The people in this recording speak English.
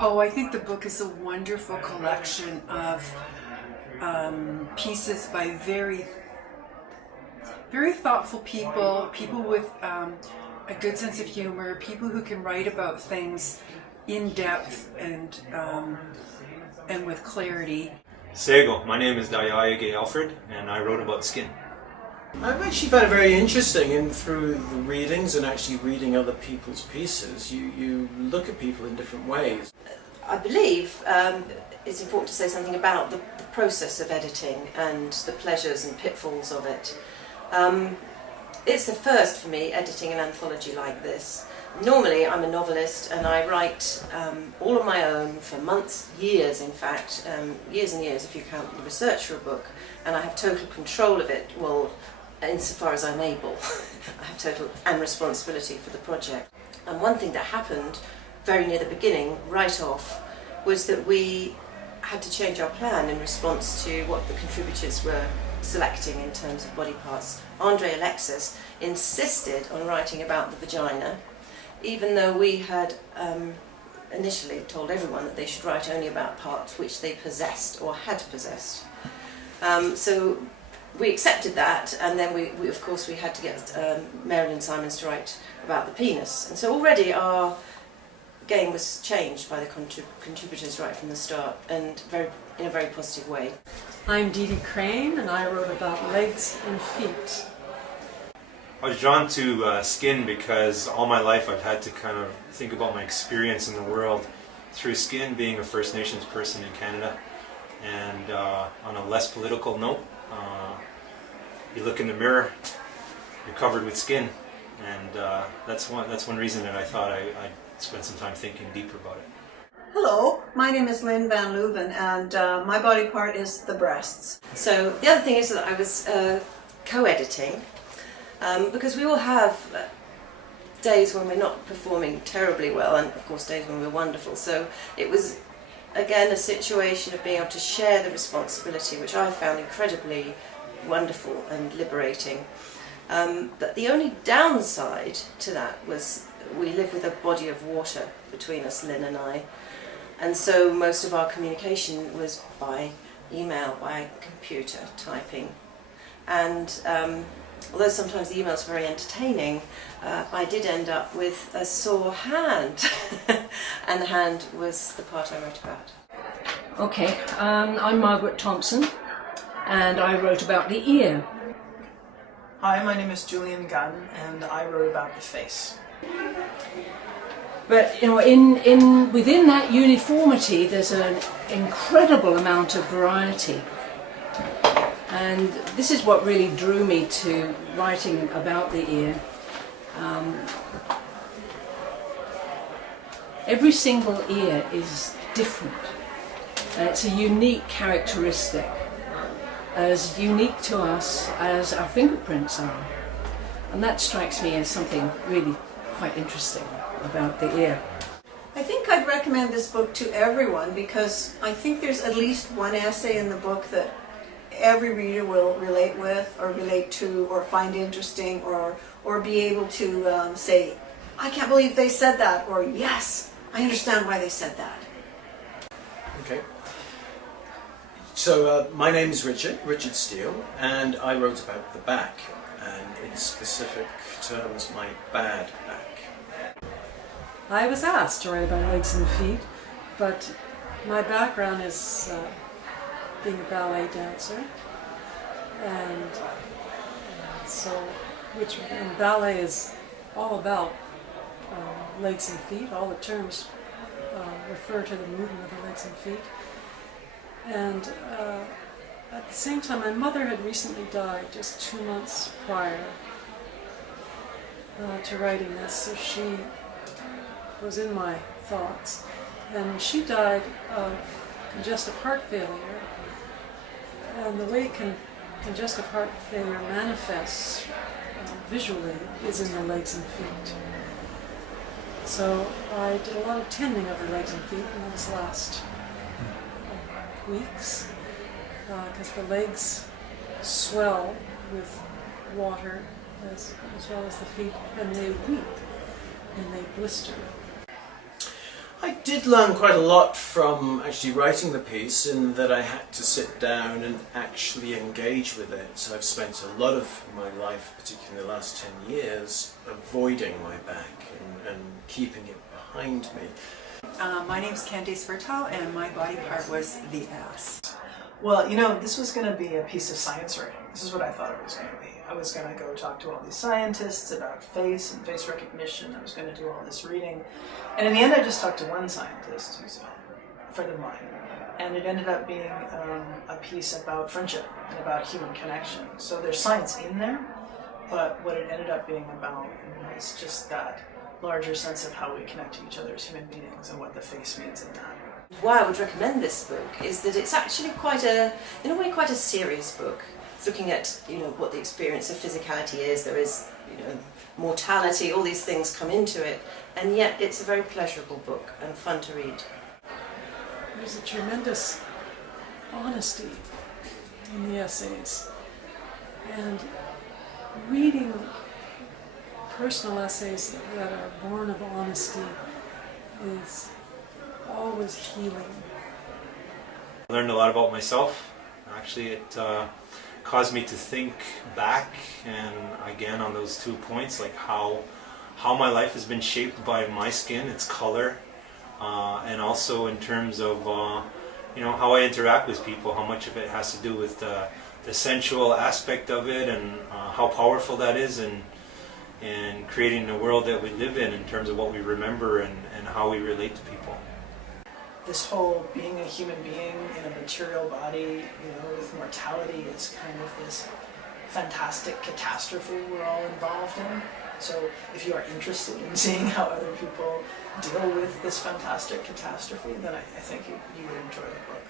Oh, I think the book is a wonderful collection of pieces by very thoughtful people, people with a good sense of humor, people who can write about things in depth and with clarity. Sego, my name is Dayaya Gay Alfred, and I wrote about skin. I've actually found it very interesting through the readings and actually reading other people's pieces. You look at people in different ways. I believe it's important to say something about the process of editing and the pleasures and pitfalls of it. It's the first for me editing an anthology like this. Normally I'm a novelist and I write all on my own for months, years in fact, years and years if you count the research for a book, and I have total control of it, well, insofar as I'm able. I have total and responsibility for the project. And one thing that happened very near the beginning, right off, was that we had to change our plan in response to what the contributors were selecting in terms of body parts. Andre Alexis insisted on writing about the vagina, even though we had initially told everyone that they should write only about parts which they possessed or had possessed. So we accepted that, and then we of course we had to get Marilyn Simons to write about the penis. And so already our game was changed by the contributors right from the start, and in a very positive way. I'm Dee Dee Crane, and I wrote about legs and feet. I was drawn to skin because all my life I've had to kind of think about my experience in the world through skin, being a First Nations person in Canada. And on a less political note, you look in the mirror, you're covered with skin, and that's one reason that I thought I'd spend some time thinking deeper about it. Hello, my name is Lynn Van Leuven, and my body part is the breasts. So the other thing is that I was co-editing, because we all have days when we're not performing terribly well, and of course days when we're wonderful. So it was again a situation of being able to share the responsibility, which I found incredibly wonderful and liberating. But the only downside to that was we live with a body of water between us, Lynn and I, and so most of our communication was by email, by computer typing. And although sometimes the emails were very entertaining, I did end up with a sore hand, and the hand was the part I wrote about. Okay, I'm Margaret Thompson, and I wrote about the ear. Hi, my name is Julian Gunn, and I wrote about the face. But you know, within that uniformity, there's an incredible amount of variety, and this is what really drew me to writing about the ear. Every single ear is different, and it's a unique characteristic, as unique to us as our fingerprints are, and that strikes me as something really quite interesting about the ear. I think I'd recommend this book to everyone because I think there's at least one essay in the book that every reader will relate with or relate to or find interesting or be able to say, I can't believe they said that, or yes, I understand why they said that. Okay. So my name is Richard Steele, and I wrote about the back, and in specific terms, my bad back. I was asked to write about legs and feet, but my background is being a ballet dancer, and and ballet is all about legs and feet. All the terms refer to the movement of the legs and feet. And at the same time, my mother had recently died just 2 months prior to writing this, so she was in my thoughts. And she died of congestive heart failure, and the way congestive heart failure manifests visually is in the legs and feet. So I did a lot of tending of her legs and feet in those last weeks, because the legs swell with water as well as the feet, and they weep and they blister. I did learn quite a lot from actually writing the piece, in that I had to sit down and actually engage with it. I've spent a lot of my life, particularly in the last 10 years, avoiding my back and keeping it behind me. My name's Candace Fertile, and my body part was the ass. Well, you know, this was going to be a piece of science writing. This is what I thought it was going to be. I was going to go talk to all these scientists about face and face recognition. I was going to do all this reading. And in the end, I just talked to one scientist who's a friend of mine. And it ended up being a piece about friendship and about human connection. So there's science in there, but what it ended up being about was just that larger sense of how we connect to each other as human beings and what the face means in that. Why I would recommend this book is that it's actually in a way, quite a serious book. It's looking at, what the experience of physicality is. There is, mortality, all these things come into it, and yet it's a very pleasurable book and fun to read. There's a tremendous honesty in the essays, and reading personal essays that are born of honesty is always healing. I learned a lot about myself. Actually, it caused me to think back, and again on those 2 points, like how my life has been shaped by my skin, its color, and also in terms of how I interact with people, how much of it has to do with the sensual aspect of it, and how powerful that is in creating the world that we live in terms of what we remember and how we relate to people. This whole being a human being in a material body, with mortality is kind of this fantastic catastrophe we're all involved in. So if you are interested in seeing how other people deal with this fantastic catastrophe, then I think you would enjoy the book.